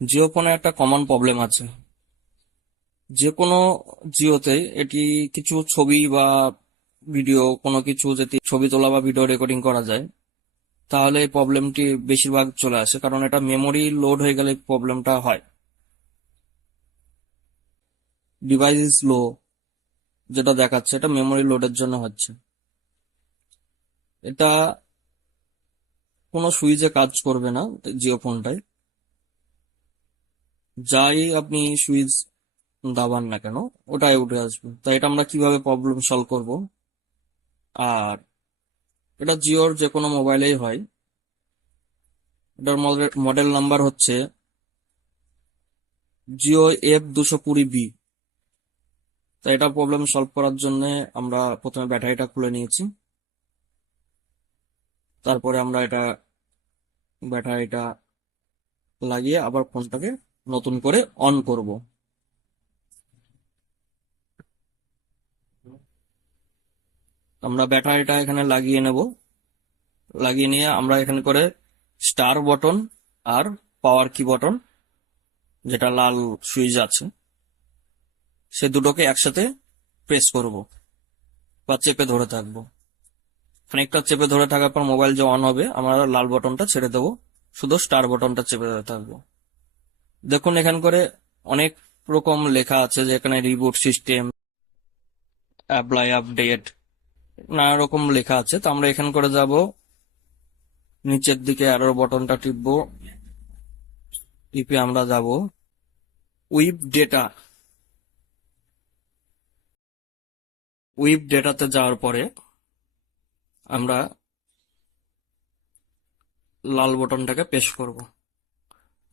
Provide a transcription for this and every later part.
জিও ফোনে একটা common problem আছে। যে কোনো জিওতে এটি কিছু ছবি বা ভিডিও, কোনো কিছু যদি ছবি তোলা বা ভিডিও রেকর্ডিং করা যায়, তাহলে এই প্রবলেমটি বেশিরভাগ চলে আসে, কারণ এটা মেমোরি লোড হয়ে গেলে প্রবলেমটা হয়। ডিভাইস ইজ লো যেটা দেখাচ্ছে, এটা মেমোরি লোডের জন্য হচ্ছে। এটা কোনো সুইচে কাজ করবে না জিও ফোনটায়। যাই আপনি সুইচ দাবান না কেন, ওটাই উঠে আসবে। তাই এটা আমরা কিভাবে প্রবলেম সলভ করব? আর এটা জিওর যে কোনো মোবাইলেই হয়। এটার মডেল নাম্বার হচ্ছে জিও F220B। তাই এটা প্রবলেম সলভ করার জন্য আমরা প্রথমে ব্যাটারিটা খুলে নিয়েছি। তারপরে আমরা ব্যাটারিটা লাগিয়ে আবার ফোনটাকে নতুন করে অন করব। আমরা ব্যাটারিটা এখানে লাগিয়ে নেব। লাগিয়ে নিয়ে আমরা এখানে করে স্টার বটন আর পাওয়ার কি বটন, যেটা লাল সুইচ আছে, সে দুটোকে একসাথে প্রেস করব বা চেপে ধরে থাকবো। খানিকটা চেপে ধরে থাকার পর মোবাইল যে অন হবে, আমরা লাল বটনটা ছেড়ে দেবো, শুধু স্টার বটনটা চেপে ধরে থাকবো। দেখুন এখান করে অনেক রকম লেখা আছে, যে এখানে রিবুট সিস্টেম, অ্যাপ্লাই আপডেট, নানা রকম লেখা আছে। তো আমরা এখান করে যাব, নিচের দিকে আরো বটনটা টিপবো, টিপে আমরা যাব উইপ ডেটা। উইপ ডেটাতে যাওয়ার পরে আমরা লাল বটনটাকে প্রেস করব।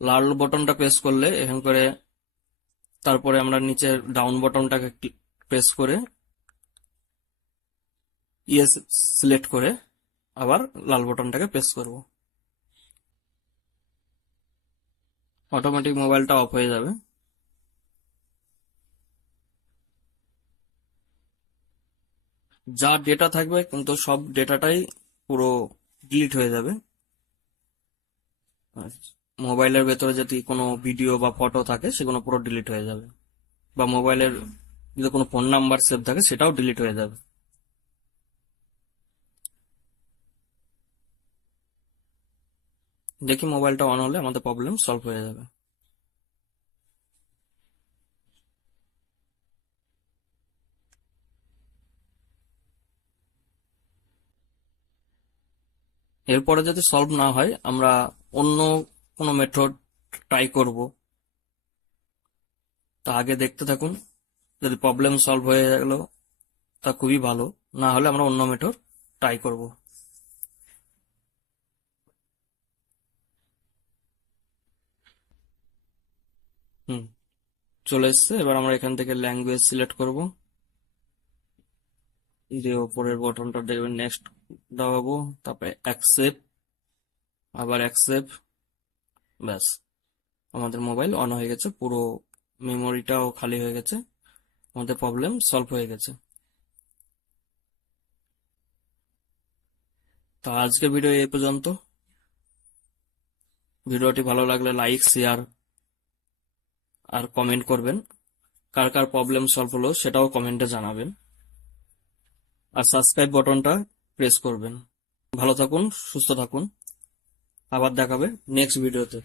লাল বটনটা প্রেস করলে এখান করে তারপরে আমরা নিচের ডাউন বটনটাকে প্রেস করে ইয়েস সিলেক্ট করে আবার লাল বটনটাকে প্রেস করব। অটোমেটিক মোবাইলটা অফ হয়ে যাবে। যা ডেটা থাকবে কিন্তু সব ডেটাটাই পুরো ডিলিট হয়ে যাবে। আর মোবাইলের ভেতরে যদি কোনো ভিডিও বা ফটো থাকে সেগুলো পুরো ডিলিট হয়ে যাবে, বা মোবাইলের যদি কোনো ফোন নাম্বার সেভ থাকে সেটাও ডিলিট হয়ে যাবে। দেখি মোবাইলটা অন হলে আমাদের প্রবলেম সলভ হয়ে যাবে। এরপরে যদি সলভ না হয়, আমরা অন্য কোনো মেথড ট্রাই করব। তা আগে দেখতে থাকুন। যদি প্রবলেম সলভ হয়ে গেল তা খুবই ভালো, না হলে আমরা অন্য মেথড ট্রাই করব। হুম, চলে এসছে। এবার আমরা এখান থেকে ল্যাঙ্গুয়েজ সিলেক্ট করব, দিয়ে ওপরের বটনটা দেখবেন নেক্সট দাবাবো, তারপরে অ্যাকসেপ্ট, আবার অ্যাকসেপ্ট। ব্যাস, আমাদের মোবাইল অন হয়ে গেছে, পুরো মেমোরিটাও খালি হয়ে গেছে, আমাদের প্রবলেম সলভ হয়ে গেছে। তো আজকের ভিডিও এই পর্যন্ত। ভিডিওটি ভালো লাগলে লাইক, শেয়ার আর কমেন্ট করবেন। কার কার প্রবলেম সলভ হলো সেটাও কমেন্টে জানাবেন। আর সাবস্ক্রাইব বটনটা প্রেস করবেন। ভালো থাকুন, সুস্থ থাকুন। আবার দেখাবে নেক্সট ভিডিওতে।